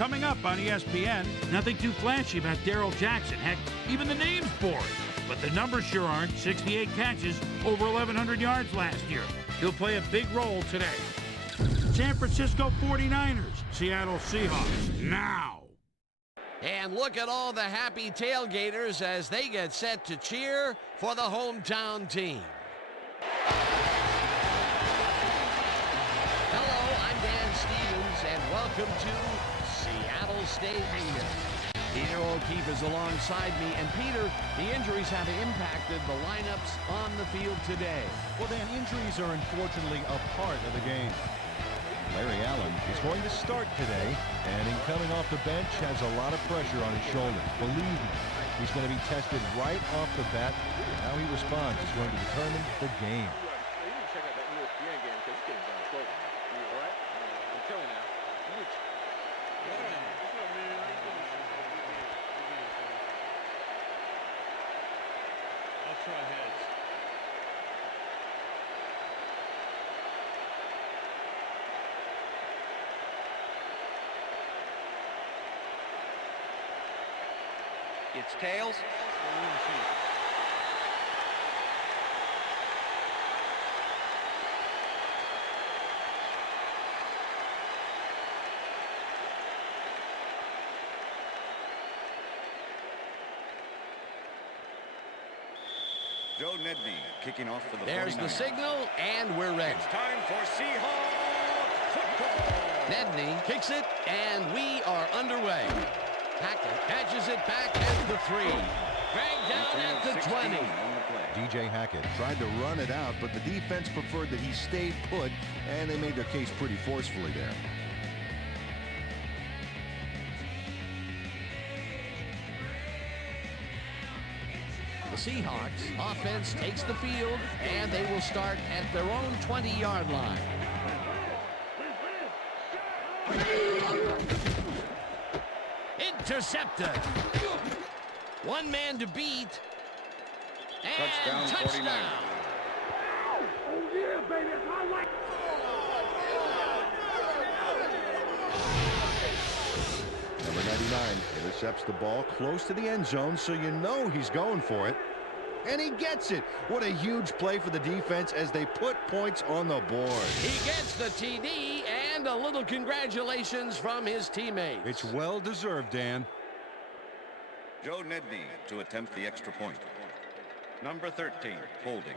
Coming up on ESPN, nothing too flashy about Darrell Jackson. Heck, even the name's boring. But the numbers sure aren't. 68 catches, over 1,100 yards last year. He'll play a big role today. San Francisco 49ers, Seattle Seahawks, now. And look at all the happy tailgaters as they get set to cheer for the hometown team. Hello, I'm Dan Stevens, and welcome to Seattle Stadium. Peter O'Keefe is alongside me, and Peter, the injuries have impacted the lineups on the field today. Well, Dan, injuries are unfortunately a part of the game. Larry Allen is going to start today, and in coming off the bench has a lot of pressure on his shoulder. Believe me, he's going to be tested right off the bat. How he responds is going to determine the game. You need to check out that ESPN game because this game's on close. All right? I'm telling you now. I'll try heads. It's tails. Joe Nedney kicking off for the 49ers. There's the signal, and we're ready. It's time for Seahawks football. Nedney kicks it, and we are underway. Hackett catches it back at the 3. Dragged down at the 20. DJ Hackett tried to run it out, but the defense preferred that he stayed put, and they made their case pretty forcefully there. The Seahawks offense takes the field, and they will start at their own 20-yard line. Intercepted. One man to beat. And touchdown. Oh, yeah, baby. I like Number 99 intercepts the ball close to the end zone, so you know he's going for it. And he gets it. What a huge play for the defense as they put points on the board. He gets the TD and a little congratulations from his teammates. It's well-deserved, Dan. Joe Nedney to attempt the extra point. Number 13, holding.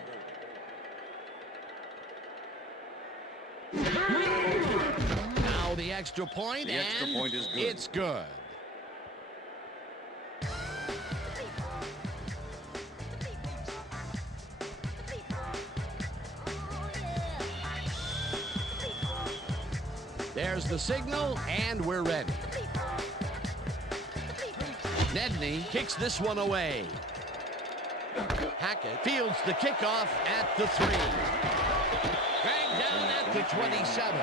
Now the extra point, The extra and point is good. It's good. There's the signal, and we're ready. Nedney kicks this one away. Hackett fields the kickoff at the 3. Dragged down at the 27.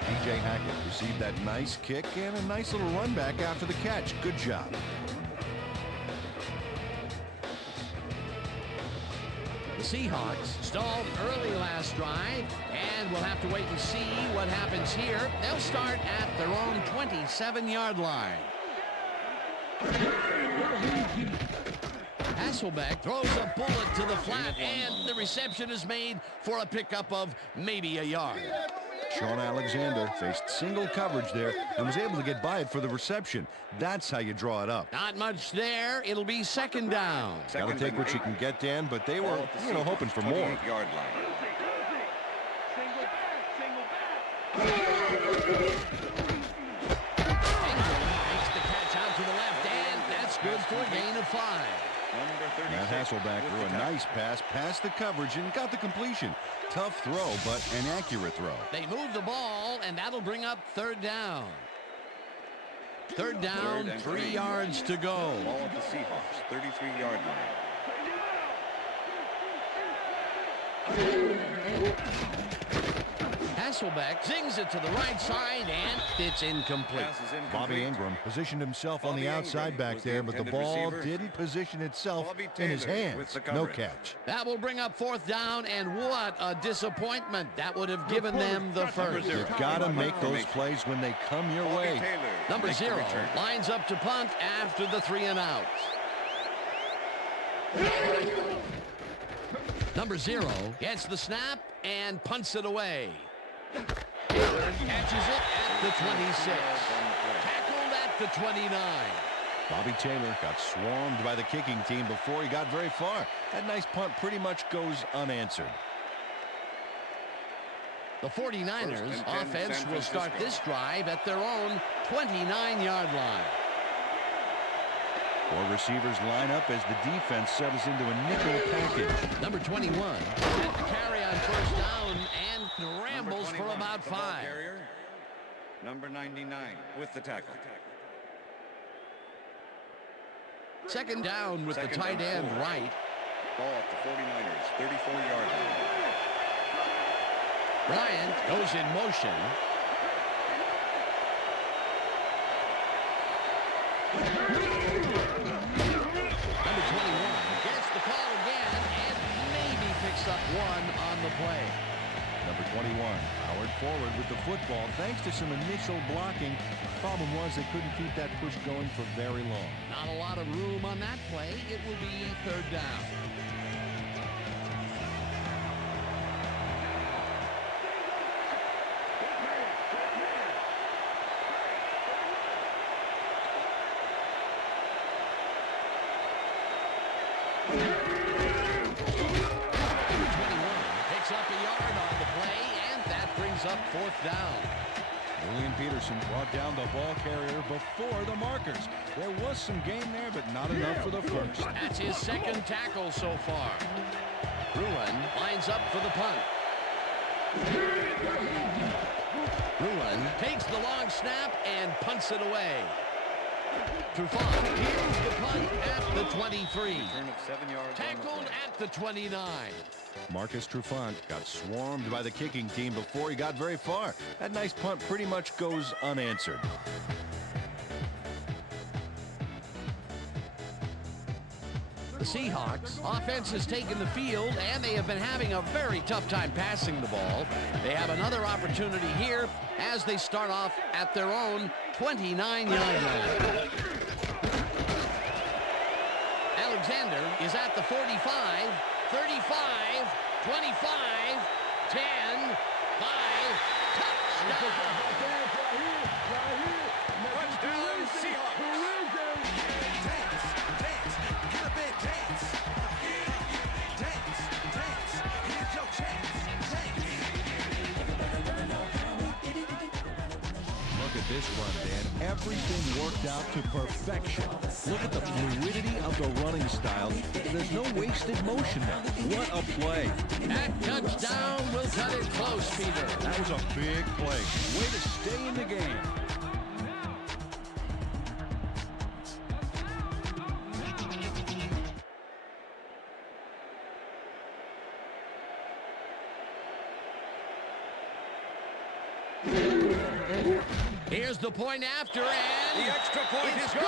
DJ Hackett received that nice kick and a nice little run back after the catch. Good job. The Seahawks stalled early last drive, and we'll have to wait and see what happens here. They'll start at their own 27-yard line. Hasselbeck throws a bullet to the flat, and the reception is made for a pickup of maybe a yard. Sean Alexander faced single coverage there and was able to get by it for the reception. That's how you draw it up. Not much there. It'll be second down. Got to take what you can get, Dan, but they were, hoping for more. 28-yard line. Makes the catch out to the left, and that's good for a gain of 5. Matt Hasselbeck threw a nice pass past the coverage and got the completion. Tough throw, but an accurate throw. They move the ball, and that'll bring up third down. Third down, 3 yards to go. Ball at the Seahawks, 33-yard line. Hasselbeck zings it to the right side, and it's incomplete. Pass is incomplete. Bobby Ingram positioned himself on the Bobby outside Ingram back was the there, but the intended ball receiver. didn't position itself Bobby in his Taylor with hands. the No coverage. catch. That will bring up 4th down, and what a disappointment. That would have given them the first. You've got to make those plays when they come your Bobby way. Taylor Number makes the 0 return. lines up to punt after the 3 and outs. Number 0 gets the snap and punts it away. Taylor catches it at the 26. Tackled at the 29. Bobby Taylor got swarmed by the kicking team before he got very far. That nice punt pretty much goes unanswered. The 49ers First and 10, offense San will start Francisco. this drive at their own 29-yard line. 4 receivers line up as the defense settles into a nickel package. Number 21 at the carry on 1st down and rambles for about the ball 5. carrier. Number 99 with the tackle. 2nd down with Second the tight and end 4. right. Ball at the 49ers 34-yard line. Bryant goes in motion. Number 21 gets the call again and maybe picks up 1 on the play. Number 21 powered forward with the football thanks to some initial blocking. Problem was they couldn't keep that push going for very long. Not a lot of room on that play. It will be 3rd down. Picks up a yard on the play, and that brings up 4th down. Julian Peterson brought down the ball carrier before the markers. There was some gain there, but not enough for the first. That's his 2nd tackle so far. Bruin lines up for the punt. Bruin takes the long snap and punts it away. Trufant here's the punt at the 23. Return of 7 yards. Tackled at the 29. Marcus Trufant got swarmed by the kicking team before he got very far. That nice punt pretty much goes unanswered. The Seahawks offense has taken the field, and they have been having a very tough time passing the ball. They have another opportunity here as they start off at their own 29-yard line. Alexander is at the 45, 35, 25, 10, 5, touchdown! Touchdown, Seahawks! Look at this run, Dan. Everything worked out to perfection. Look at the fluidity of the running style. There's no wasted motion there. What a play. That touchdown will cut it close, Peter. That was a big play. Way to stay in the game. Here's the point after, and The extra point it's is good.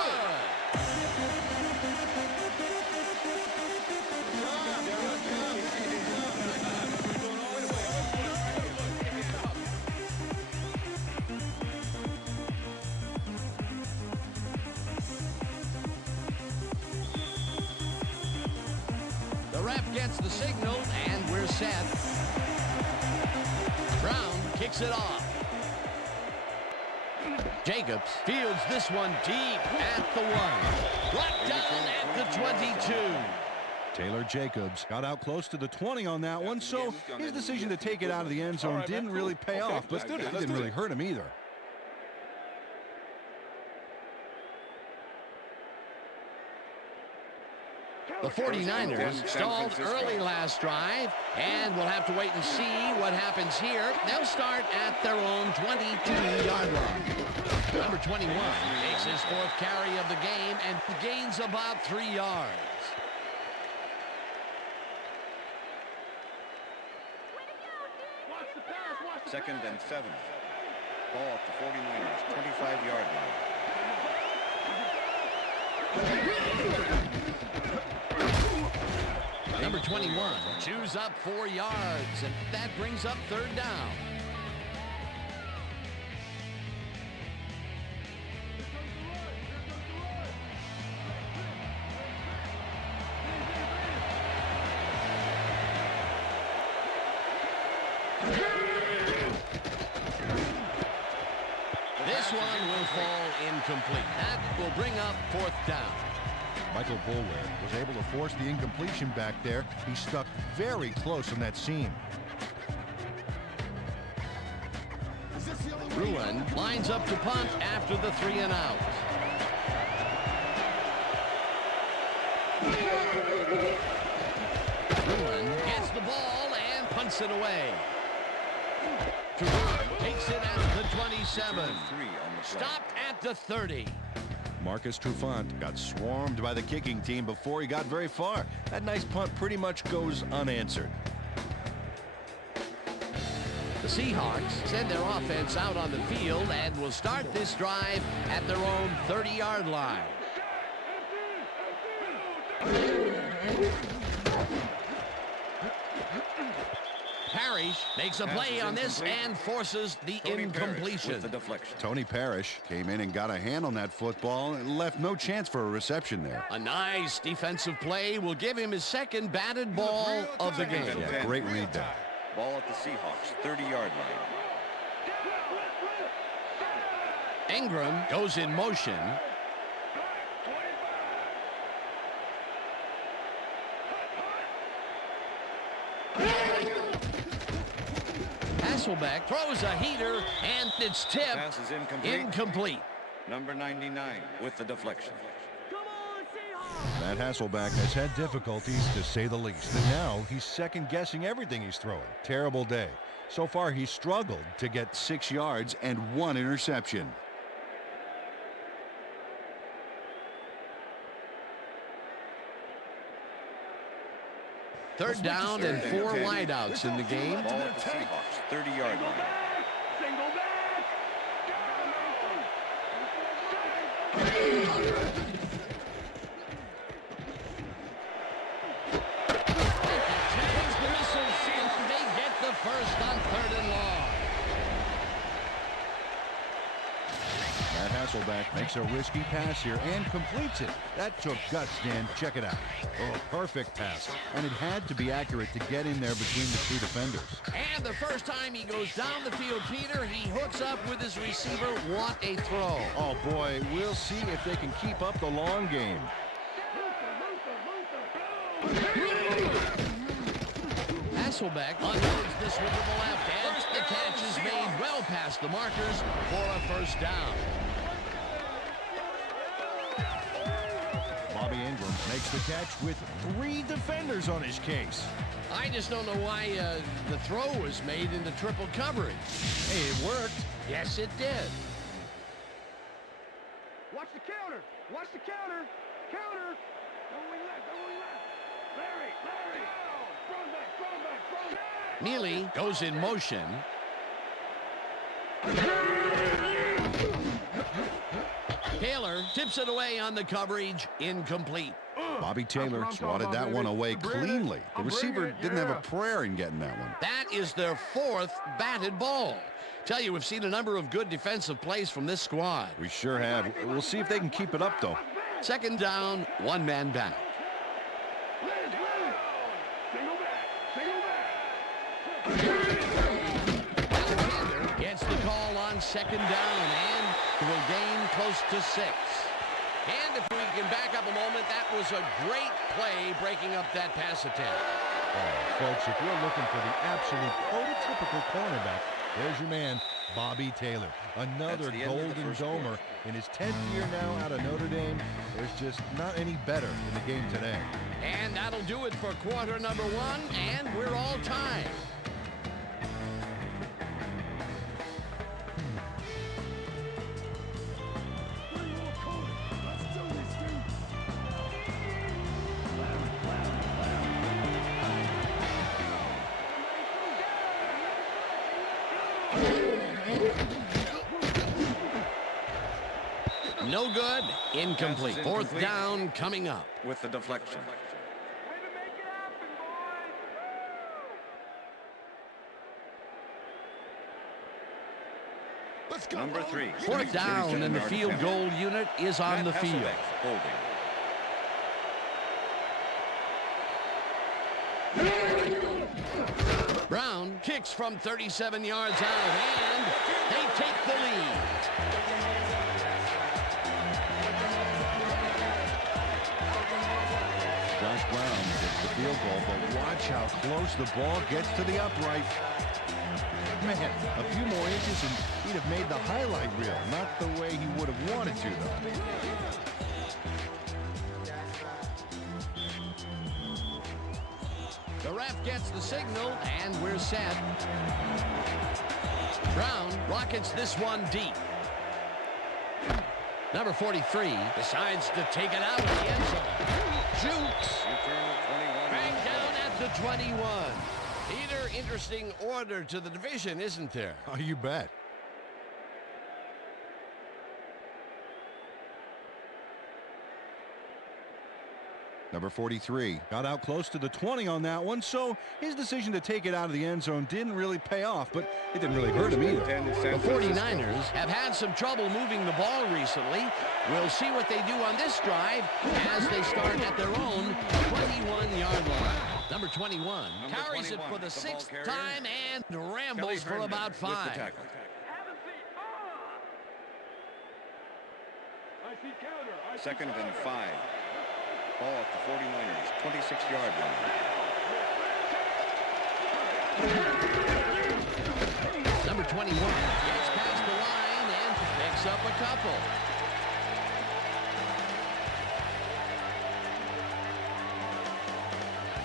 The ref gets the signal, and we're set. Brown kicks it off. Jacobs fields this one deep at the 1. Brought down at the 22. Taylor Jacobs got out close to the 20 on that one, so his decision to take it out of the end zone didn't really pay off, but it didn't really hurt him either. The 49ers stalled early last drive, and we'll have to wait and see what happens here. They'll start at their own 22-yard line. Number 21 makes his 4th carry of the game and gains about 3 yards. 2nd and 7. Ball at the 49ers, 25-yard line. Number 21 chews up 4 yards, and that brings up 3rd down. This one will fall incomplete. That will bring up 4th down. Michael Boulware was able to force the incompletion back there. He stuck very close on that seam. Ruin lines up to punt after the 3 and out. Ruin gets the ball and punts it away. Ruin takes it at the 27. Stopped at the 30. Marcus Trufant got swarmed by the kicking team before he got very far. That nice punt pretty much goes unanswered. The Seahawks send their offense out on the field and will start this drive at their own 30-yard line. Parrish makes a play on this and forces the incompletion. Tony Parrish came in and got a hand on that football and left no chance for a reception there. A nice defensive play will give him his 2nd batted ball of the game. Yeah, great read there. Ball at the Seahawks, 30-yard line. Ingram goes in motion. Hasselbeck throws a heater, and it's tipped. Pass is incomplete. Incomplete. Number 99 with the deflection. Matt Hasselbeck has had difficulties, to say the least, and now he's second-guessing everything he's throwing. Terrible day. So far, he's struggled to get 6 yards and 1 interception. Third down and 4 wideouts in the game. Ball at the Seahawks, 30-yard line. First on 3rd and long. Matt Hasselbeck makes a risky pass here and completes it. That took guts, Dan. Check it out. Oh, perfect pass. And it had to be accurate to get in there between the 2 defenders. And the first time he goes down the field, Peter, he hooks up with his receiver. What a throw. Oh, boy, we'll see if they can keep up the long game. Hasselbeck unloads this with the left edge. The catch is made well past the markers for a first down. Bobby Ingram makes the catch with 3 defenders on his case. I just don't know why the throw was made into triple coverage. Hey, it worked. Yes, it did. Watch the counter. Watch the counter. Counter. Going left. Going left. Larry. Larry. Throw back. Throw back. Throw back. Neely goes in motion. Taylor tips it away on the coverage. Incomplete. Bobby Taylor swatted that one away cleanly. The receiver didn't have a prayer in getting that one. That is their 4th batted ball. Tell you, we've seen a number of good defensive plays from this squad. We sure have. We'll see if they can keep it up, though. 2nd down, 1 man back. Alexander gets the call on 2nd down and will gain close to 6. And if we can back up a moment, that was a great play breaking up that pass attempt. Folks, if you're looking for the absolute prototypical cornerback, there's your man, Bobby Taylor. Another Golden Domer in his 10th year now out of Notre Dame. There's just not any better in the game today. And that'll do it for quarter number 1, and we're all tied. No good. Incomplete. Pass is Fourth incomplete. down coming up. With the deflection. Way to make it happen, boys! Let's go. Number 3. Fourth down, and the field goal unit is on the field. Holding. Brown kicks from 37 yards out, and they take the lead. Josh Brown gets the field goal, but watch how close the ball gets to the upright. Man, a few more inches and he'd have made the highlight reel. Not the way he would have wanted to, though. The ref gets the signal, and we're set. Brown rockets this one deep. Number 43 decides to take it out of the end zone. Jukes. Bang down at the 21. Peter, interesting order to the division, isn't there? Oh, you bet. Number 43 got out close to the 20 on that one, so his decision to take it out of the end zone didn't really pay off, but it didn't really hurt him either. The 49ers have had some trouble moving the ball recently. We'll see what they do on this drive as they start at their own 21-yard line. Number 21 carries it for the 6th time and rambles for about 5. Have a seat. I see counter. I see Second counter. and 5. Ball at the 49ers, 26-yard line. Number 21 gets past the line and picks up a couple.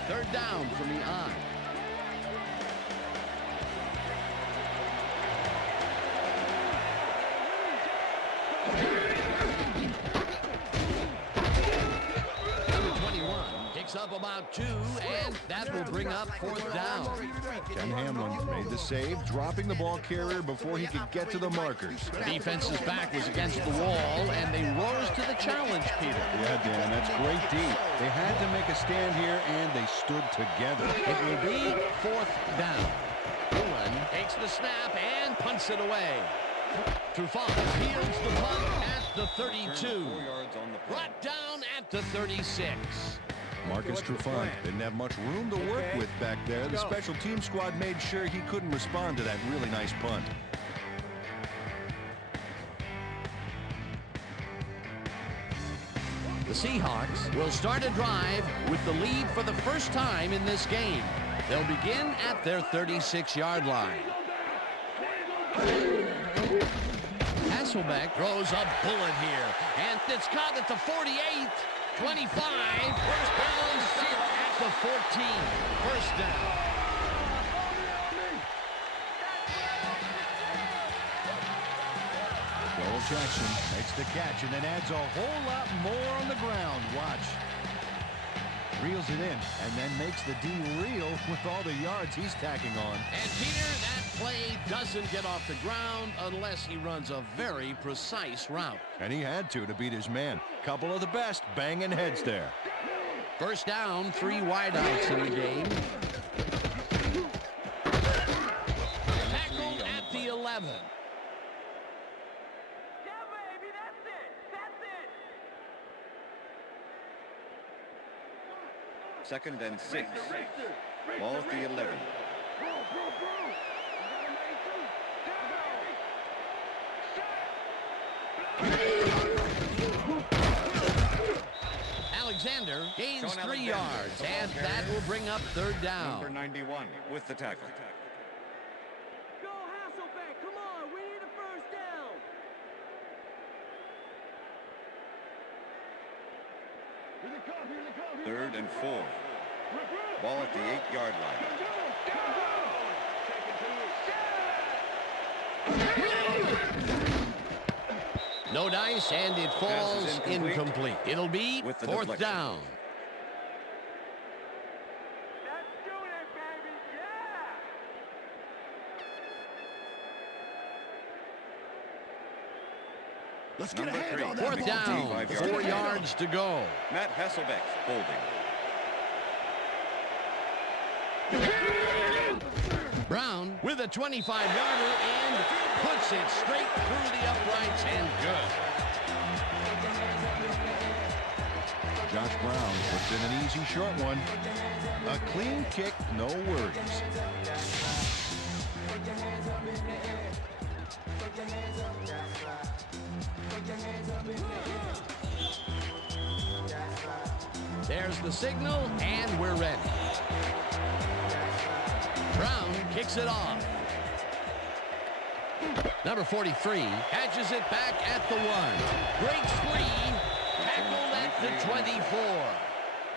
Third down from the eye. Up about 2, and that will bring up 4th down. Ken Hamlin made the save, dropping the ball carrier before he could get to the markers. The defense's back was against the wall, and they rose to the challenge, Peter. Yeah, Dan, that's great deep. They had to make a stand here, and they stood together. It will be 4th down. Dillon takes the snap and punts it away. Trufant fields the punt at the 32. Brought down at the 36. Marcus Trufant didn't have much room to work with back there. The special team squad made sure he couldn't respond to that really nice punt. The Seahawks will start a drive with the lead for the first time in this game. They'll begin at their 36-yard line. Hasselbeck throws a bullet here, and it's caught at the 48. 25, first down, at the 14, first down. Joel Jackson makes the catch and then adds a whole lot more on the ground. Watch. Reels it in and then makes the D reel with all the yards he's tacking on. And Peter, that play doesn't get off the ground unless he runs a very precise route. And he had to beat his man. Couple of the best banging heads there. First down, 3 wideouts in the game. Tackled at the 11. Yeah, baby, that's it. That's it. Second and 6. Ball at the 11. Alexander gains 3 yards, and that will bring up 3rd down. Number 91 with the tackle. Go Hasselbeck, come on, we need a first down. Here they come, here they come. Third and 4. Ball at the 8-yard line. No dice, and it falls incomplete. It'll be With the 4th deflection. down. Let's do it, baby, yeah. Let's get Number ahead 3. on that. Fourth down, 4 yards to go. Matt Hasselbeck holding. Brown with a 25-yarder and puts it straight through the uprights and good. Josh Brown puts in an easy short one. A clean kick, no worries. There's the signal, and we're ready. Brown kicks it off. Number 43 catches it back at the 1. Breaks free. Tackled at the 24.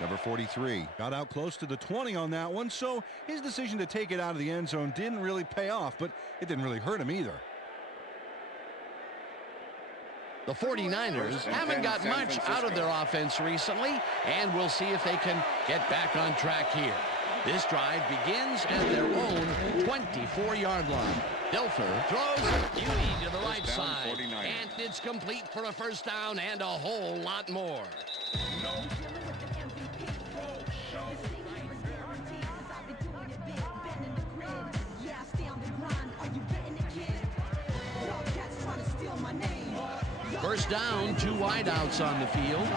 Number 43 got out close to the 20 on that one, so his decision to take it out of the end zone didn't really pay off, but it didn't really hurt him either. The 49ers haven't got much out of their offense recently, and we'll see if they can get back on track here. This drive begins at their own 24-yard line. Dilfer throws a beauty to the right side, 49. and it's complete for a first down and a whole lot more. First down, 2 wideouts on the field.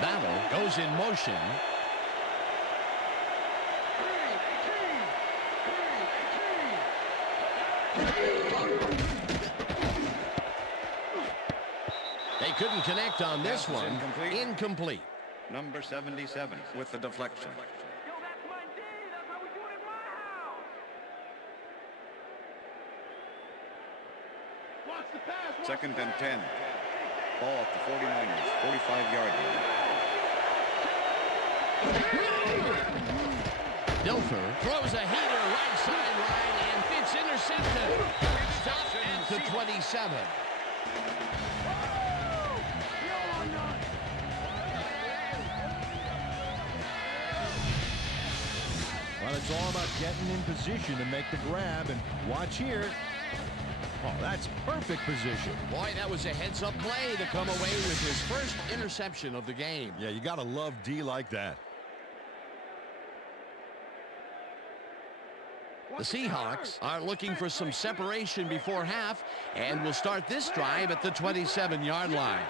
Battle goes in motion. They couldn't connect on this one. Incomplete. Number 77 with the deflection. Second and 10. Ball at the 49ers, 45-yard line. Dilfer throws a heater right sideline, and it's intercepted. Stopped at the 27. Well, it's all about getting in position to make the grab, and watch here. Oh, that's perfect position. Boy, that was a heads-up play to come away with his first interception of the game. Yeah, you got to love D like that. The Seahawks are looking for some separation before half, and will start this drive at the 27-yard line.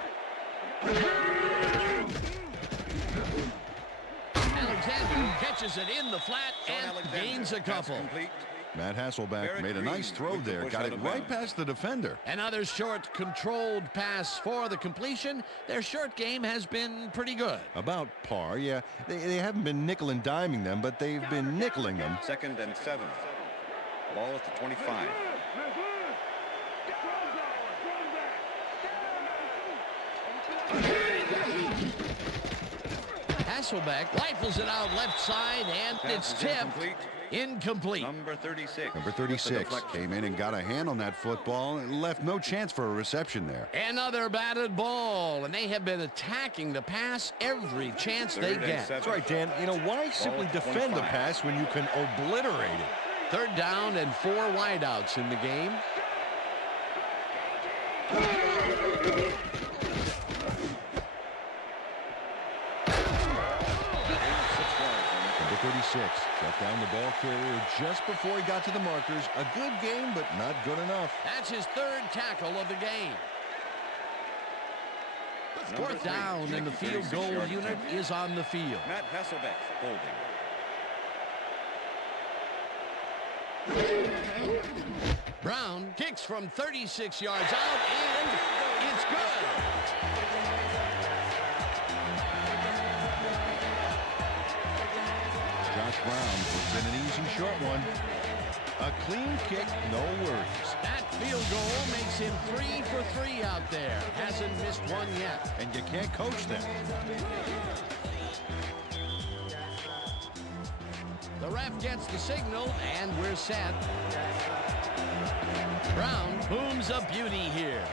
Alexander catches it in the flat and gains a couple. Matt Hasselbeck made a nice throw there, got it right past the defender. Another short, controlled pass for the completion. Their short game has been pretty good. About par, yeah. They haven't been nickel and diming them, but they've been nickeling them. Second and 7. Ball at the 25. Hasselbeck rifles it out left side, and it's tipped. Incomplete. Number 36. Number 36 came in and got a hand on that football and left no chance for a reception there. Another batted ball, and they have been attacking the pass every chance they get. That's right, Dan. You know, why simply defend the pass when you can obliterate it? Third down and 4 wideouts in the game. Number 36 shut down the ball carrier just before he got to the markers. A good game, but not good enough. That's his 3rd tackle of the game. Fourth down, and the field goal unit is on the field. Matt Hasselbeck holding. Brown kicks from 36 yards out, and it's good. Josh Brown puts in an easy short one. A clean kick, no worries. That field goal makes him 3 for 3 out there. Hasn't missed one yet. And you can't coach that. The ref gets the signal, and we're set. Brown booms a beauty here.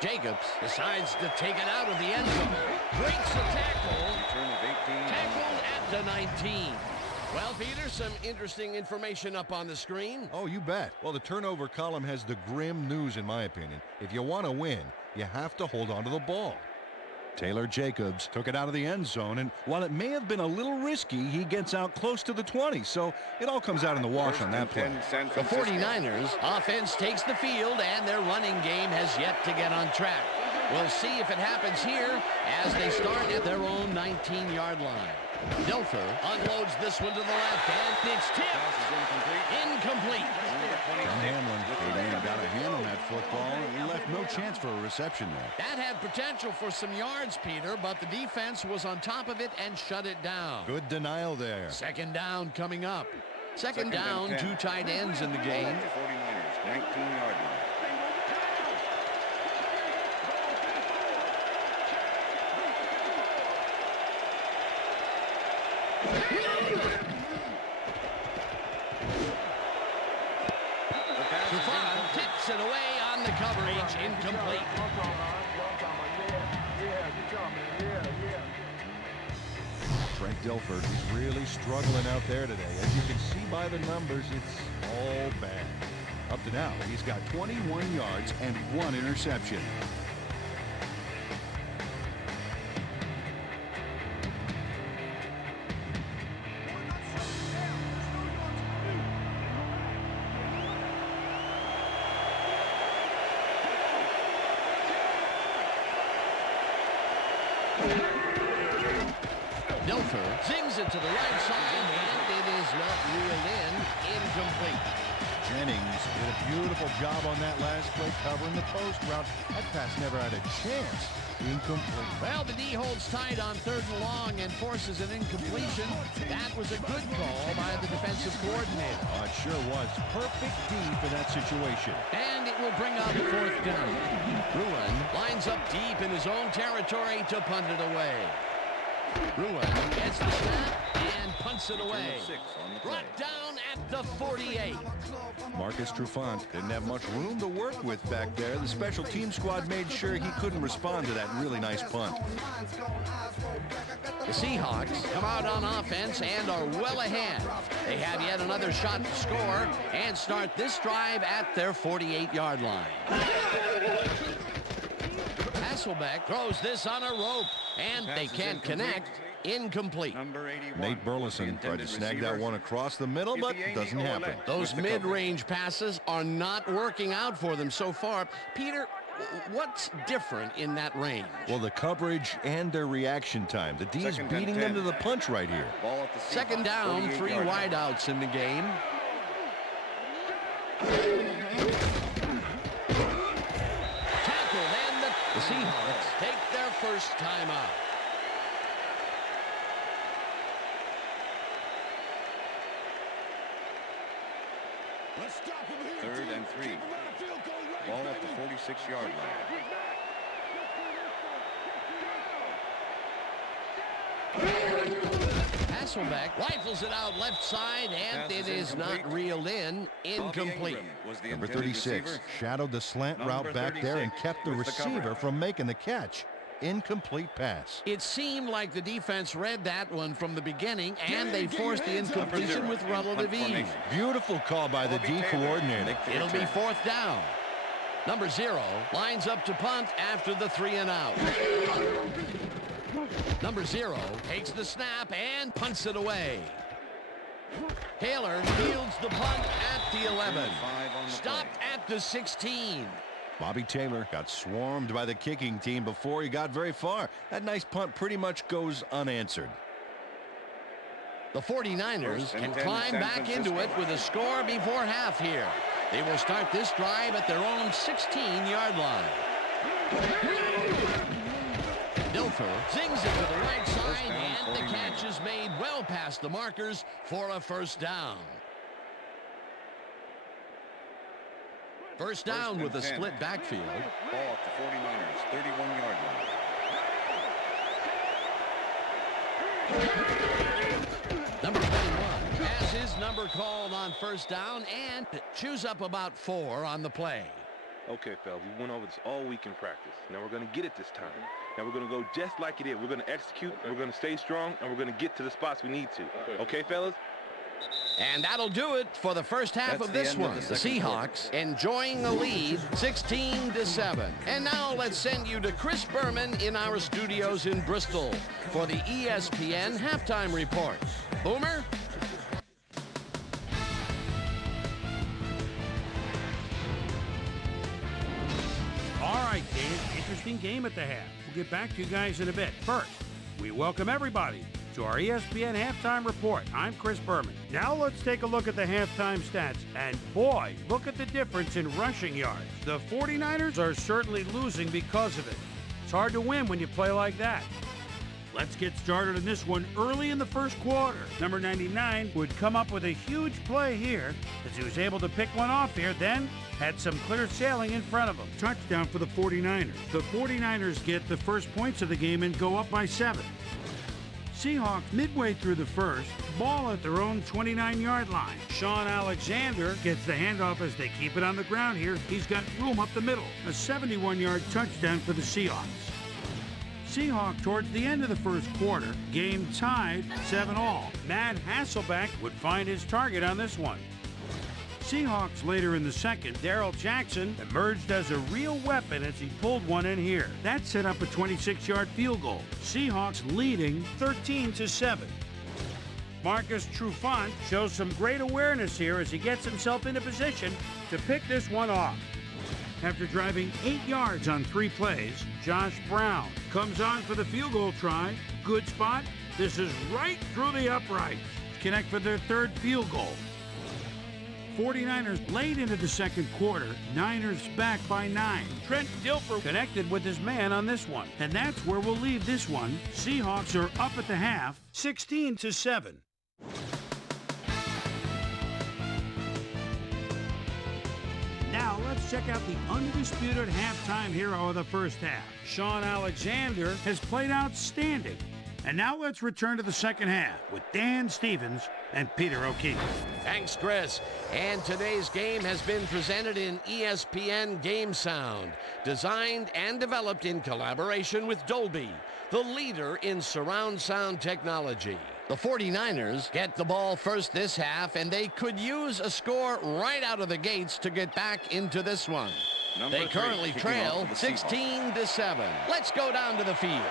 Jacobs decides to take it out of the end zone. Breaks the tackle. Return of 18. Tackled at the 19. Well, Peter, some interesting information up on the screen. Oh, you bet. Well, the turnover column has the grim news, in my opinion. If you want to win, you have to hold on to the ball. Taylor Jacobs took it out of the end zone, and while it may have been a little risky, he gets out close to the 20, so it all comes out in the wash on that play. The 49ers offense takes the field, and their running game has yet to get on track. We'll see if it happens here as they start at their own 19-yard line. Dilfer unloads this one to the left, and it's tipped. Incomplete. John Hamlin got a hand on that football and left no chance for a reception there. That had potential for some yards, Peter, but the defense was on top of it and shut it down. Good denial there. Second down coming up. Second down, 2 tight ends in the game. 49ers, 19-yard line. Tips it away on the coverage, incomplete. Trent Dilfer, he's really struggling out there today. As you can see by the numbers, it's all bad. Up to now, he's got 21 yards and 1 interception. Dilfer zings it to the right side, and it is not reeled in. Incomplete. Jennings did a beautiful job on that last play covering the post route. That pass never had a chance. Incomplete. Well, the D holds tight on 3rd and long and forces an incompletion. That was a good call by the defensive coordinator. Oh, it sure was. Perfect D for that situation. And it will bring up 4th down. Bruin lines up deep in his own territory to punt it away. Bruin gets the snap and punts it away. Brought down at the 48. Marcus Trufant didn't have much room to work with back there. The special team squad made sure he couldn't respond to that really nice punt. The Seahawks come out on offense and are well ahead. They have yet another shot to score and start this drive at their 48-yard line. Hasselbeck throws this on a rope, and they can't connect. Incomplete. Nate Burleson tried to snag that one across the middle, but doesn't happen. Those mid-range passes are not working out for them so far. Peter, what's different in that range? Well, the coverage and their reaction time. The D is beating them to the punch right here. Second down, 3 wideouts in the game. Tackled, and the Seahawks take their first time out. Third and 3. Ball at the 46-yard line. Hasselbeck rifles it out left side, and it is not reeled in. Incomplete. Number 36 shadowed the slant route back there and kept the receiver from making the catch. Incomplete pass. It seemed like the defense read that one from the beginning, and they forced the incompletion with relative ease. Beautiful call by the D coordinator. It'll be 4th down. Number 0 lines up to punt after the 3 and out. Number 0 takes the snap and punts it away. Taylor fields the punt at the 11. Stopped at the 16. Bobby Taylor got swarmed by the kicking team before he got very far. That nice punt pretty much goes unanswered. The 49ers can climb back into it with a score before half here. They will start this drive at their own 16-yard line. Dilfer zings it to the right side, and the catch is made well past the markers for a first down. First down with a split backfield. Ball at the 49ers, 31-yard line. Number 21 has his number called on first down and chews up about 4 on the play. Okay, fellas, we went over this all week in practice. Now we're going to get it this time. Now we're going to go just like it is. We're going to execute, we're going to stay strong, and we're going to get to the spots we need to. Okay, fellas? And that'll do it for the first half That's of the this end of one. the The second Seahawks enjoying the lead, 16-7. And now let's send you to Chris Berman in our studios in Bristol for the ESPN halftime report. Boomer? All right, Dave, interesting game at the half. We'll get back to you guys in a bit. First, we welcome everybody to our ESPN halftime report. I'm Chris Berman. Now let's take a look at the halftime stats. And boy, look at the difference in rushing yards. The 49ers are certainly losing because of it. It's hard to win when you play like that. Let's get started in this one early in the first quarter. Number 99 would come up with a huge play here as he was able to pick one off here, then had some clear sailing in front of him. Touchdown for the 49ers. The 49ers get the first points of the game and go up by 7. Seahawks midway through the first, ball at their own 29-yard line. Sean Alexander gets the handoff as they keep it on the ground here. He's got room up the middle. A 71-yard touchdown for the Seahawks. Seahawks towards the end of the first quarter, game tied 7-all. Matt Hasselbeck would find his target on this one. Seahawks later in the second, Darrell Jackson emerged as a real weapon as he pulled one in here. That set up a 26-yard field goal. Seahawks leading 13-7. Marcus Trufant shows some great awareness here as he gets himself into position to pick this one off. After driving 8 yards on 3 plays, Josh Brown comes on for the field goal try. Good spot. This is right through the uprights. Connect for their third field goal. 49ers late into the second quarter. Niners back by 9. Trent Dilfer connected with his man on this one. And that's where we'll leave this one. Seahawks are up at the half, 16-7. Now let's check out the undisputed halftime hero of the first half. Sean Alexander has played outstanding. And now let's return to the second half with Dan Stevens and Peter O'Keefe. Thanks, Chris. And today's game has been presented in ESPN Game Sound, designed and developed in collaboration with Dolby, the leader in surround sound technology. The 49ers get the ball first this half, and they could use a score right out of the gates to get back into this one. They currently trail 16-7. Let's go down to the field.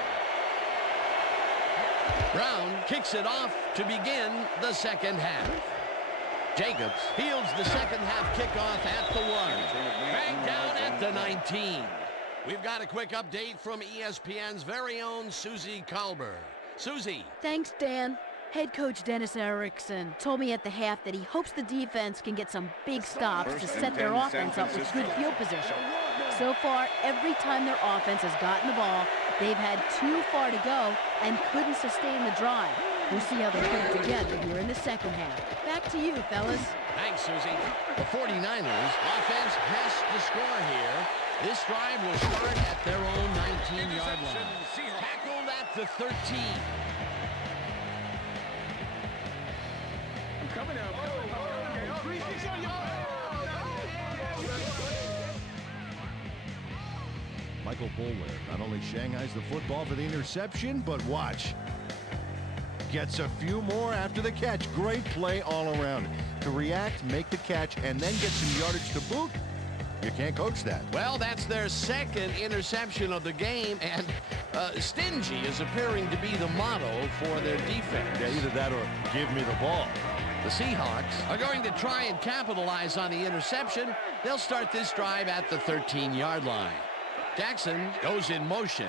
Brown kicks it off to begin the second half. Jacobs fields the second half kickoff at the 1. Bang down at the 19. We've got a quick update from ESPN's very own Susie Kalber. Susie. Thanks, Dan. Head coach Dennis Erickson told me at the half that he hopes the defense can get some big stops to set their offense up with good field position. So far, every time their offense has gotten the ball, they've had too far to go and couldn't sustain the drive. We'll see how they put it together here in the second half. Back to you, fellas. Thanks, Susie. The 49ers offense has to score here. This drive will start at their own 19-yard line. Tackled at the 13. Michael Boulware not only shanghais the football for the interception, but watch. Gets a few more after the catch. Great play all around. To react, make the catch, and then get some yardage to boot. You can't coach that. Well, that's their second interception of the game, and stingy is appearing to be the motto for their defense. Yeah, either that or give me the ball. The Seahawks are going to try and capitalize on the interception. They'll start this drive at the 13-yard line. Jackson goes in motion.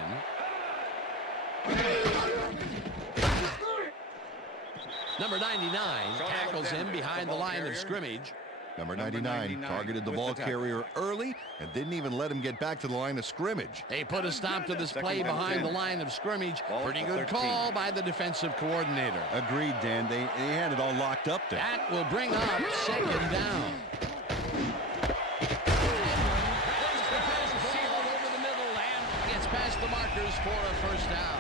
Number 99 tackles him behind the line of scrimmage. Number 99 targeted the ball carrier early and didn't even let him get back to the line of scrimmage. They put a stop to this play behind the line of scrimmage. Pretty good call by the defensive coordinator. Agreed, Dan. They had it all locked up there. That will bring up second down. Over the middle and gets past the markers for a first down.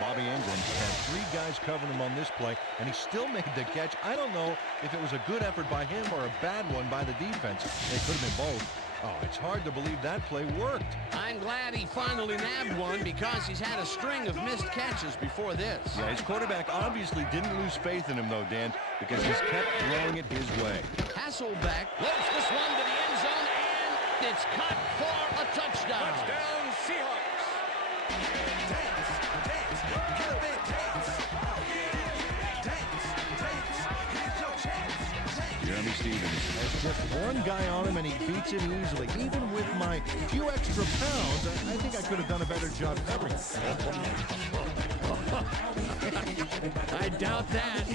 Bobby England had 3 guys covering him on this play, and he still made the catch. I don't know if it was a good effort by him or a bad one by the defense. It could have been both. Oh, it's hard to believe that play worked. I'm glad he finally nabbed one because he's had a string of missed catches before this. Yeah, his quarterback obviously didn't lose faith in him, though, Dan, because he's kept throwing it his way. Hasselbeck loads this one to the end zone, and it's caught for a touchdown. Touchdown, Seahawks. Dance, dance, get a big dance. Dance, dance, here's your chance. Jeremy Stevens has just one guy on him, and he beats him easily. Even with my few extra pounds, I think I could have done a better job covering it. I doubt that.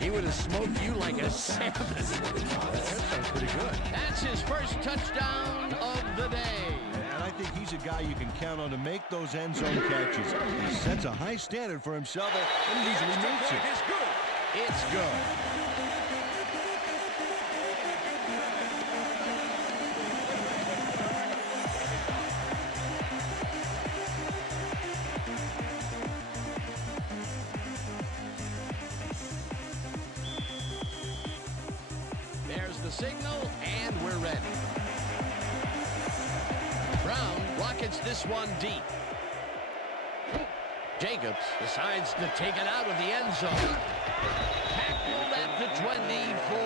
He would have smoked you like a salmon. That sounds pretty good. That's his first touchdown of the day. And I think he's a guy you can count on to make those end zone catches. He sets a high standard for himself, and he usually makes it. It's good. It's good. There's the signal, and we're ready. Brown rockets this one deep. Jacobs decides to take it out of the end zone. Tackled at the 24.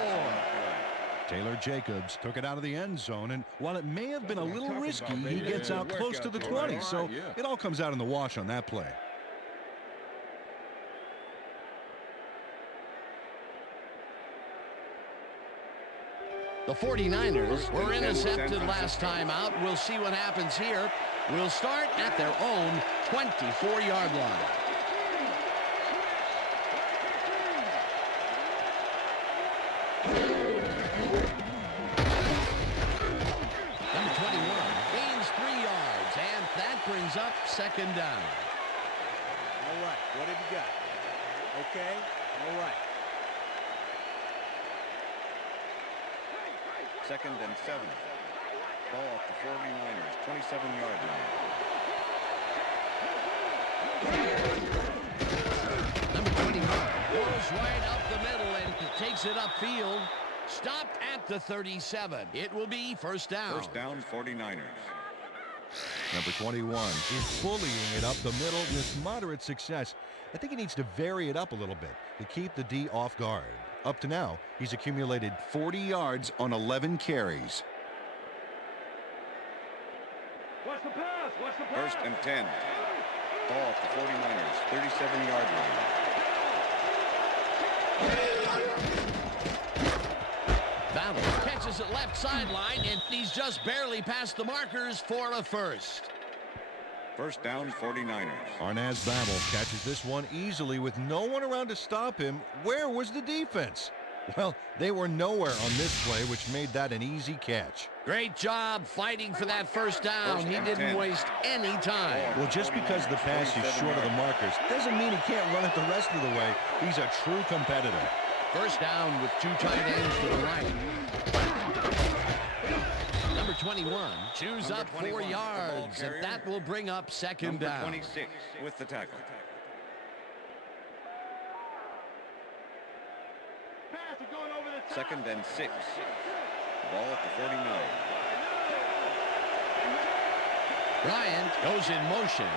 Taylor Jacobs took it out of the end zone, and while it may have been a little risky, he gets out close to the 20, so it all comes out in the wash on that play. The 49ers were intercepted last time out. We'll see what happens here. We'll start at their own 24-yard line. Number 21 gains 3 yards, and that brings up second down. All right, what have you got? Okay, all right. Second and 7. Ball at the 49ers, 27-yard line. Number 21 goes right up the middle and takes it upfield. Stopped at the 37. It will be first down. First down, 49ers. Number 21 is bullying it up the middle with moderate success. I think he needs to vary it up a little bit to keep the D off guard. Up to now, he's accumulated 40 yards on 11 carries. Watch the pass. Watch the pass. First and 10. Ball at the 49ers, 37-yard line. Battle catches it left sideline, and he's just barely past the markers for a first. First down, 49ers. Arnaz Babel catches this one easily with no one around to stop him. Where was the defense? Well, they were nowhere on this play, which made that an easy catch. Great job fighting for that first down. He didn't waste any time. Well, just because the pass is short of the markers doesn't mean he can't run it the rest of the way. He's a true competitor. First down with 2 tight ends to the right. Number 21 chews up 4 yards, and that will bring up second down. Number 26 with the tackle. Second and 6. Ball at the 49. Bryant goes in motion.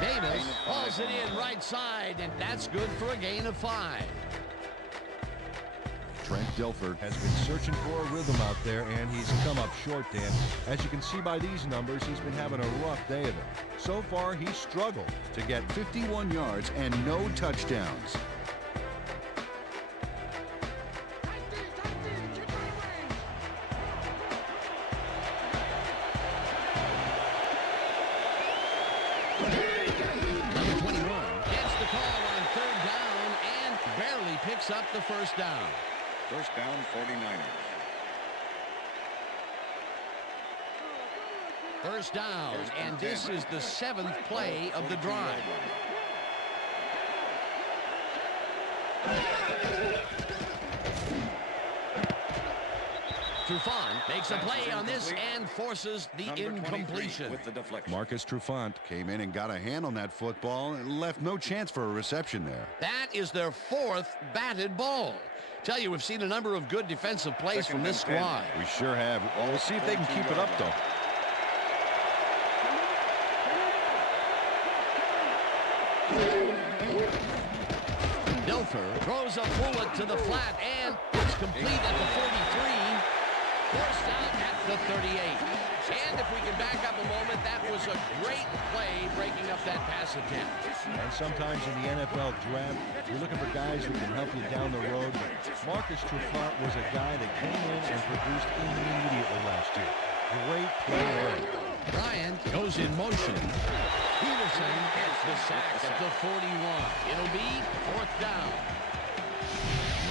Davis hauls it in right side, and that's good for a gain of 5. Trent Dilfer has been searching for a rhythm out there, and he's come up short, Dan. As you can see by these numbers, he's been having a rough day of it. So far, he's struggled to get 51 yards and no touchdowns. Number 21 gets the call on 3rd down and barely picks up the first down. First down, 49ers. First down, and this is the 7th play of the drive. Trufant makes a play on this and forces the incompletion. With the deflection. Marcus Trufant came in and got a hand on that football and left no chance for a reception there. That is their 4th batted ball. Tell you, we've seen a number of good defensive plays from this squad. We sure have. Well, we'll see if they can keep it up, though. Dilfer throws a bullet to the flat, and it's complete at the 43. Forced out at the 38. And if we can back up a moment, that was a great play breaking up that pass attempt. And sometimes in the NFL draft, you're looking for guys who can help you down the road. But Marcus Trufant was a guy that came in and produced immediately last year. Great play early. Bryant goes in motion. Peterson gets the sack at the 41. It'll be 4th down.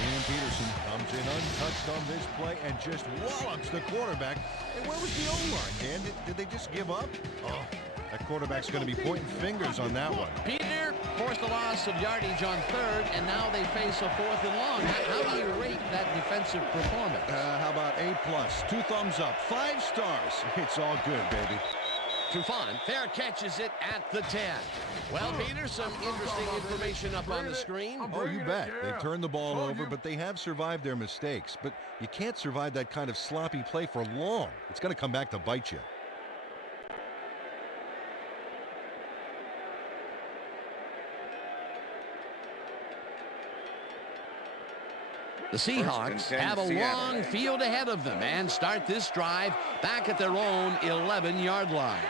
William Peterson comes in untouched on this play and just wallops the quarterback. And where was the O-line, Dan? Did they just give up? Oh, that quarterback's going to be pointing fingers on that one. Peter forced a loss of yardage on 3rd, and now they face a 4th and long. How do you rate that defensive performance? How about A+, 2 thumbs up, 5 stars. It's all good, baby. Trufant fair catches it at the 10. Well, Peter, some interesting information up on the screen. Oh, you bet. They turned the ball over, but they have survived their mistakes. But you can't survive that kind of sloppy play for long. It's going to come back to bite you. The Seahawks have a long field ahead of them and start this drive back at their own 11-yard line.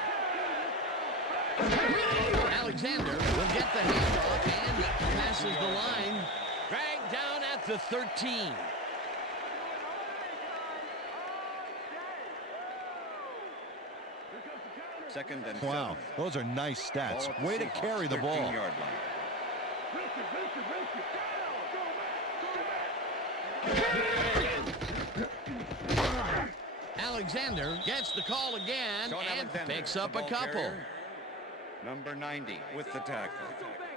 Alexander will get the handoff and passes the line. Dragged down at the 13. Second and wow, those are nice stats. Way to carry the ball. Alexander gets the call again and picks up a couple. Carrier. Number 90 with the tackle.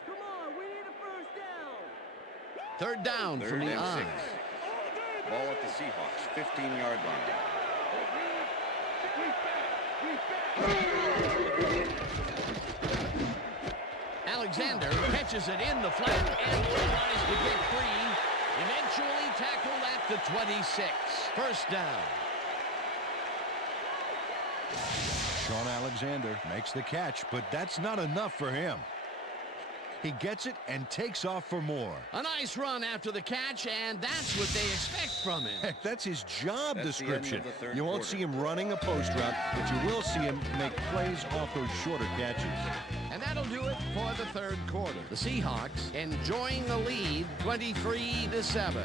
Come on, we need a 3rd first down. down from the eye. 6. Ball at the Seahawks, 15-yard line. Alexander catches it in the flat and tries to get free. Eventually tackled at the 26. 1st down. Sean Alexander makes the catch, but that's not enough for him. He gets it and takes off for more. A nice run after the catch, and that's what they expect from him. Heck, that's his job description. You won't quarter. see him running a post route, but you will see him make plays off those shorter catches. And that'll do it for the 3rd quarter. The Seahawks enjoying the lead 23-7.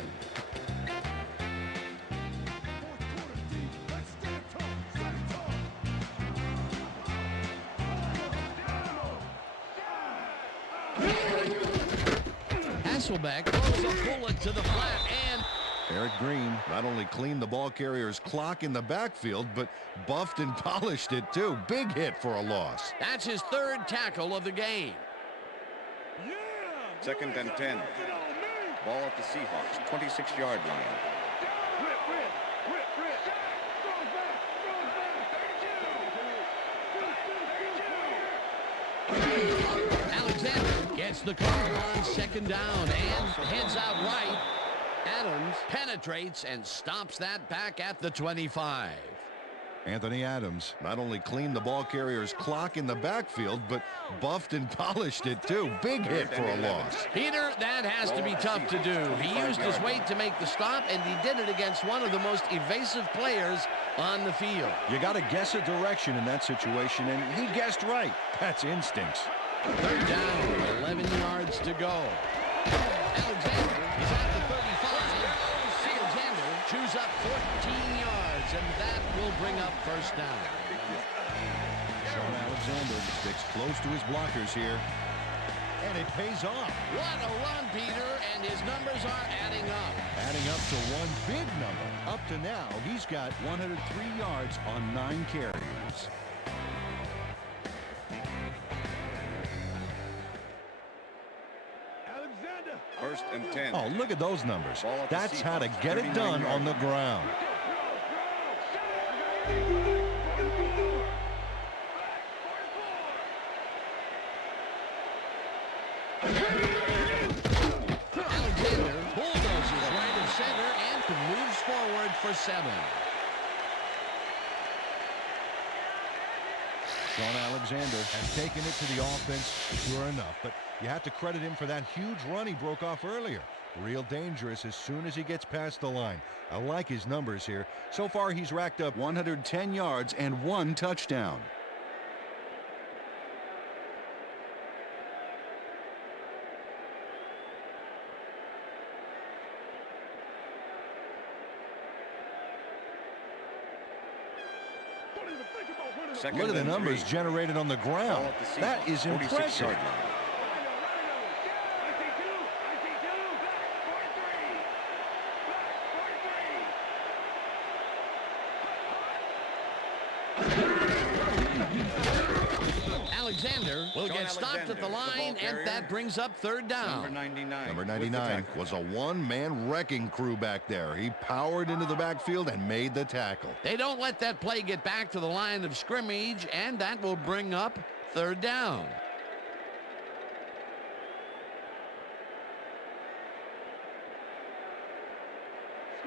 Hasselbeck throws a bullet to the flat, and Eric Green not only cleaned the ball carrier's clock in the backfield, but buffed and polished it too. Big hit for a loss. that's his 3rd tackle of the game. Second and 10. Ball at the Seahawks, 26-yard line. Alexander gets the call on 2nd down and heads out right. Adams penetrates and stops that back at the 25. Anthony Adams not only cleaned the ball carrier's clock in the backfield, but buffed and polished it too. Big hit for a loss. Peter, that has to be tough to do. He used his weight to make the stop, and he did it against one of the most evasive players on the field. You got to guess a direction in that situation, and he guessed right. That's instincts. 3rd down, 11 yards to go. Alexander is at the 35. Alexander chews up 14 yards, and that will bring up 1st down. Sean Alexander sticks close to his blockers here, and it pays off. What a run, Peter, and his numbers are adding up. Adding up to one big number. Up to now, he's got 103 yards on 9 carries. First and 10. Oh, look at those numbers. That's how to get it done on the ground. Alexander bulldozes right of center and moves forward for 7. Sean Alexander has taken it to the offense, sure enough, but you have to credit him for that huge run he broke off earlier. Real dangerous as soon as he gets past the line. I like his numbers here. So far, he's racked up 110 yards and 1 touchdown. Look at the numbers generated on the ground. That is impressive. Alexander will get stopped at the line, and that brings up 3rd down. Number 99 was a one-man wrecking crew back there. He powered into the backfield and made the tackle. They don't let that play get back to the line of scrimmage, and that will bring up 3rd down.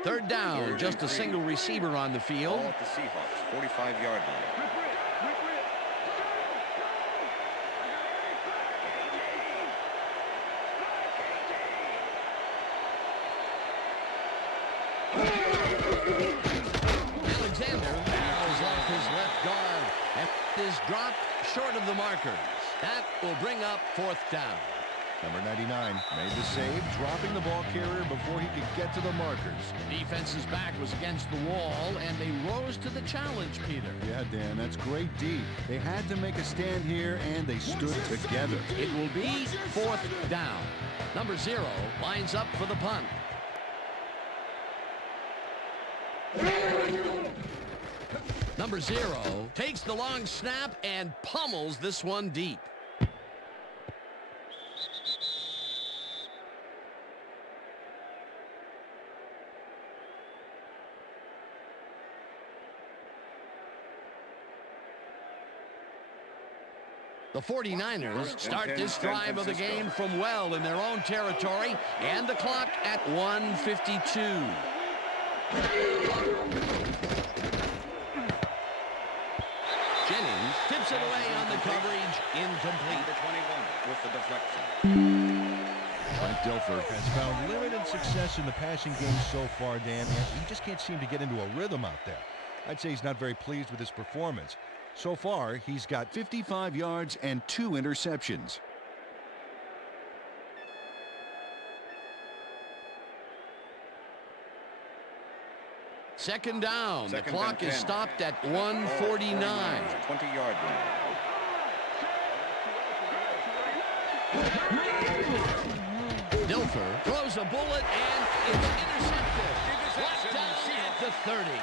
Third down, just a single receiver on the field. Ball at the Seahawks, 45-yard line. Alexander barrels off his left guard and is dropped short of the markers. That will bring up 4th down. Number 99 made the save, dropping the ball carrier before he could get to the markers. Defense's back was against the wall, and they rose to the challenge, Peter. Yeah, Dan, that's great D. They had to make a stand here, and they stood together. It will be 4th down. Number 0 lines up for the punt. Number 0 takes the long snap and pummels this one deep. The 49ers start this drive of the game from well in their own territory, and the clock at 1:52. Jennings tips it away on the coverage, incomplete. Number 21 with the deflection. Frank Dilfer has found limited success in the passing game so far, Dan, and he just can't seem to get into a rhythm out there. I'd say he's not very pleased with his performance. So far, he's got 55 yards and 2 interceptions. Second down. The clock is stopped at 1:49. 20-yard line. Dilfer throws a bullet, and it's intercepted. Brought down at the 30.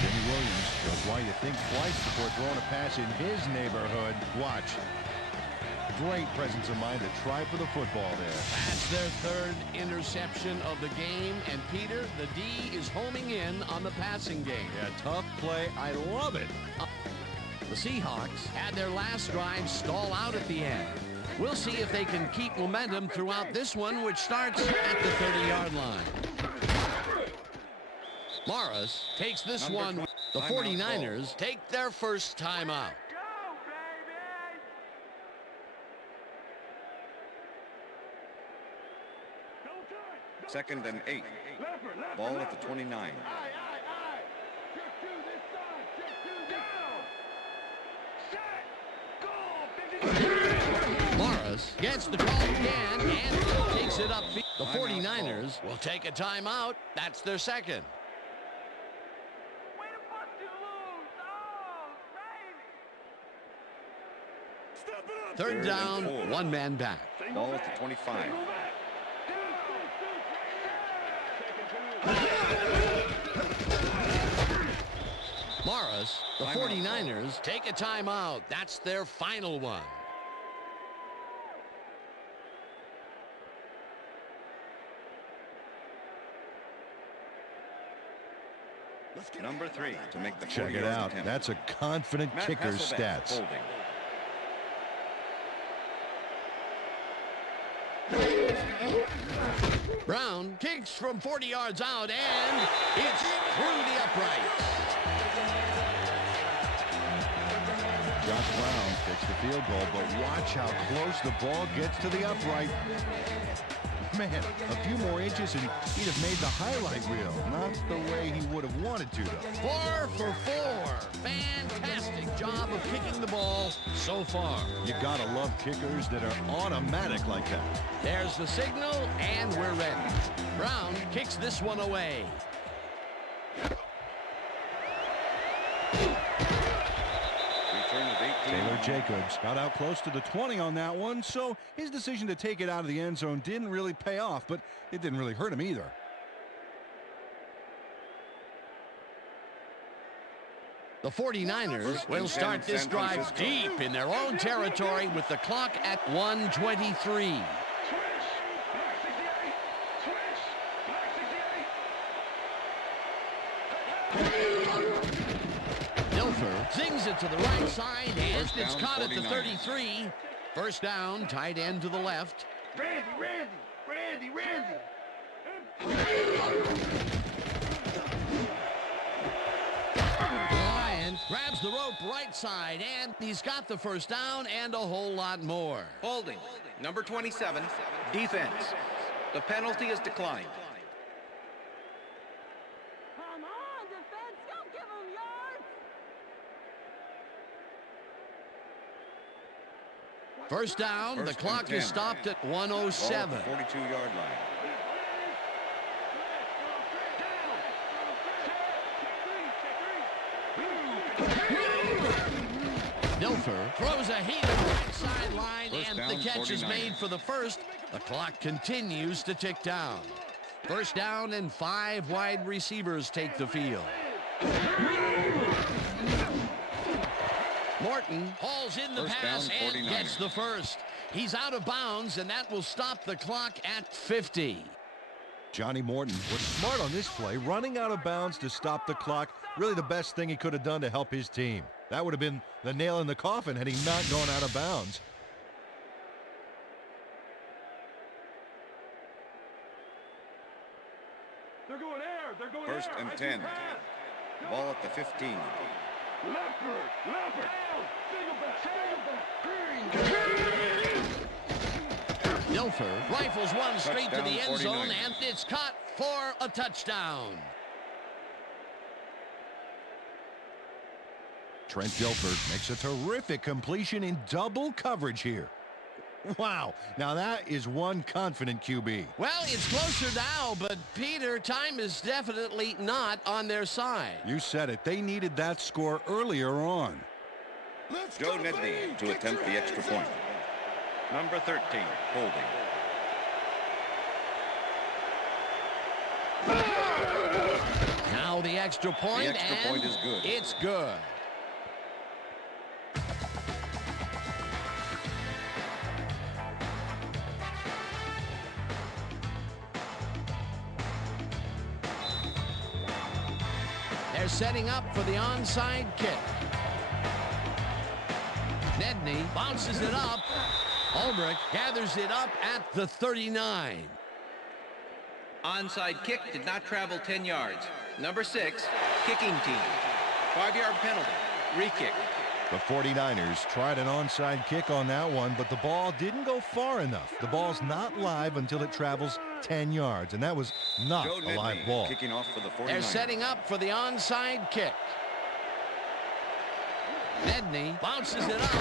Jimmy Williams knows why you think twice before throwing a pass in his neighborhood. Watch. Great presence of mind to try for the football there. That's their 3rd interception of the game, and Peter, the D is homing in on the passing game. Yeah, tough play. I love it. The Seahawks had their last drive stall out at the end. We'll see if they can keep momentum throughout this one, which starts at the 30-yard line. Morris takes this one. The 49ers take their first timeout. Second and 8. Ball at the 29. Morris gets the call again and takes it up. The 49ers will take a timeout. That's their second. Third down, 1 man back. Ball at the 25. Morris, the 49ers take a timeout. That's their final one. Number 3 to make the Check it 40-yard out. attempt. That's a confident Matt kicker's Hasselbeck stats. holding. Brown kicks from 40 yards out, and it's through the uprights. Josh Brown kicks the field goal, but watch how close the ball gets to the upright. Man, a few more inches and he'd have made the highlight reel. Not the way he would have wanted to, though. 4 for 4. Fantastic job of kicking the ball so far. You gotta love kickers that are automatic like that. There's the signal, and we're ready. Brown kicks this one away. Return of 18. Taylor Jacobs got out close to the 20 on that one, so his decision to take it out of the end zone didn't really pay off, but it didn't really hurt him either. The 49ers will start this drive deep in their own territory with the clock at 1:23. Dilfer zings it to the right side, and it's caught at the 33. First down, tight end to the left. Randy! Ryan grabs the rope right side, and he's got the first down and a whole lot more. Holding. Number 27, defense. The penalty is declined. Come on, defense, go give him yards. First down, the First and clock 10. is stopped at Ball 1:07. at the 42-yard line. Dilfer throws a heat on the right sideline, First and down, the catch is 49. made for the first. The clock continues to tick down. First down, and 5 wide receivers take the field. Morton hauls in the First pass down, and 49ers. gets the first. He's out of bounds, and that will stop the clock at 50. Johnny Morton was smart on this play, running out of bounds to stop the clock. Really the best thing he could have done to help his team. That would have been the nail in the coffin had he not gone out of bounds. They're going air! First and 10. Ball at the 15. Leopard! Dilfer rifles one straight to the Touchdown, end zone, 49ers. and it's caught for a touchdown. Trent Dilfer makes a terrific completion in double coverage here. Wow, now that is one confident QB. Well, it's closer now, but Peter, time is definitely not on their side. You said it. They needed that score earlier on. Joe Nedney to attempt the extra point. Number 13, holding. Now the extra point, The extra and point is good. It's good. They're setting up for the onside kick. Nedney bounces it up. Ulbrich gathers it up at the 39. Onside kick did not travel 10 yards. Number 6, kicking team. 5-yard penalty. Re-kick. The 49ers tried an onside kick on that one, but the ball didn't go far enough. The ball's not live until it travels 10 yards, and that was not Joe a live Nedney ball. kicking off for the 49ers. They're setting up for the onside kick. Nedney bounces it up.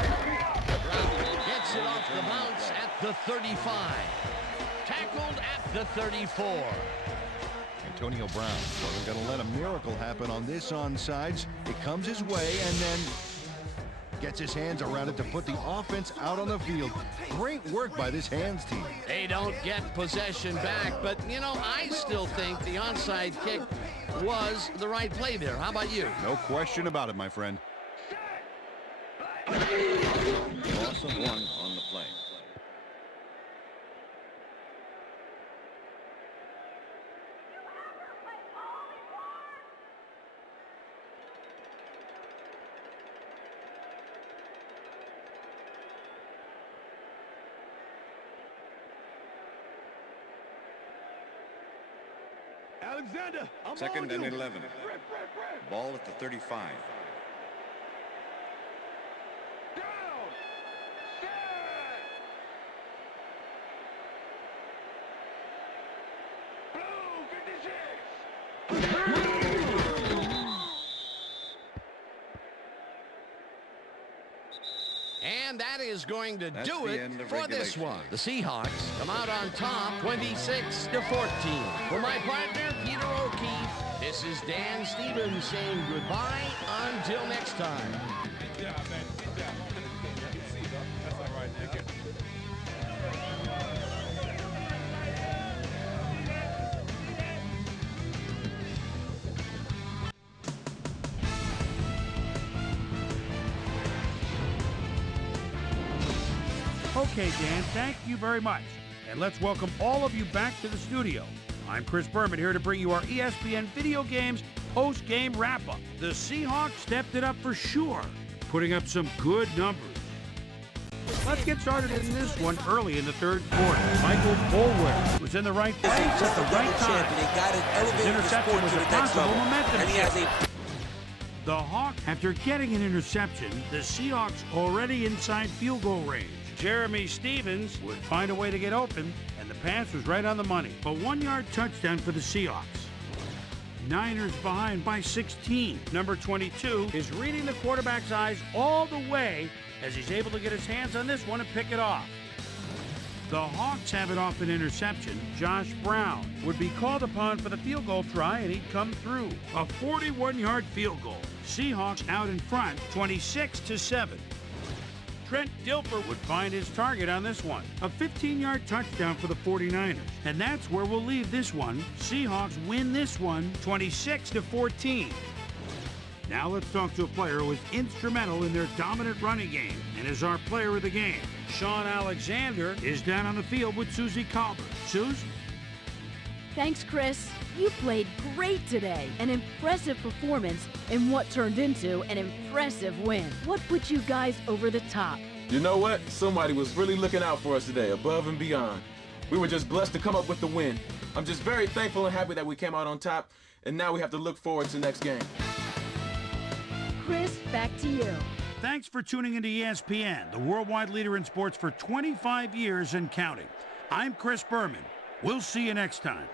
Gets it off the bounce at the 35. Tackled at the 34. Antonio Brown wasn't going to let a miracle happen on this onside. It comes his way and then gets his hands around it to put the offense out on the field. Great work by this hands team. They don't get possession back, but, you know, I still think the onside kick was the right play there. How about you? No question about it, my friend. Loss of 1 on the play. Alexander, I'm Second on and you. 11. Ball at the 35. Down. Set. Blue 56. And that is going to That's do the it end of for this regulation. one. The Seahawks come out on top 26-14. For my partner, Peter O'Keefe, this is Dan Stevens saying goodbye until next time. Good job, man. Good job. That's all right, Nick. Okay, Dan, thank you very much. And let's welcome all of you back to the studio. I'm Chris Berman here to bring you our ESPN Video Games post-game wrap-up. The Seahawks stepped it up for sure, putting up some good numbers. Let's get started in this one early in the third quarter. Michael Boulware was in the right place at the right time. His interception was a possible momentum shift. The Hawks, after getting an interception, the Seahawks already inside field goal range. Jeremy Stevens would find a way to get open, and the pass was right on the money. A 1-yard touchdown for the Seahawks. Niners behind by 16. Number 22 is reading the quarterback's eyes all the way as he's able to get his hands on this one and pick it off. The Hawks have it off an interception. Josh Brown would be called upon for the field goal try, and he'd come through. A 41-yard field goal. Seahawks out in front, 26-7. Trent Dilfer would find his target on this one. A 15-yard touchdown for the 49ers. And that's where we'll leave this one. Seahawks win this one, 26-14. Now let's talk to a player who was instrumental in their dominant running game and is our player of the game. Sean Alexander is down on the field with Susie Colbert. Suze? Thanks, Chris. You played great today. An impressive performance in what turned into an impressive win. What put you guys over the top? You know what? Somebody was really looking out for us today, above and beyond. We were just blessed to come up with the win. I'm just very thankful and happy that we came out on top, and now we have to look forward to next game. Chris, back to you. Thanks for tuning into ESPN, the worldwide leader in sports for 25 years and counting. I'm Chris Berman. We'll see you next time.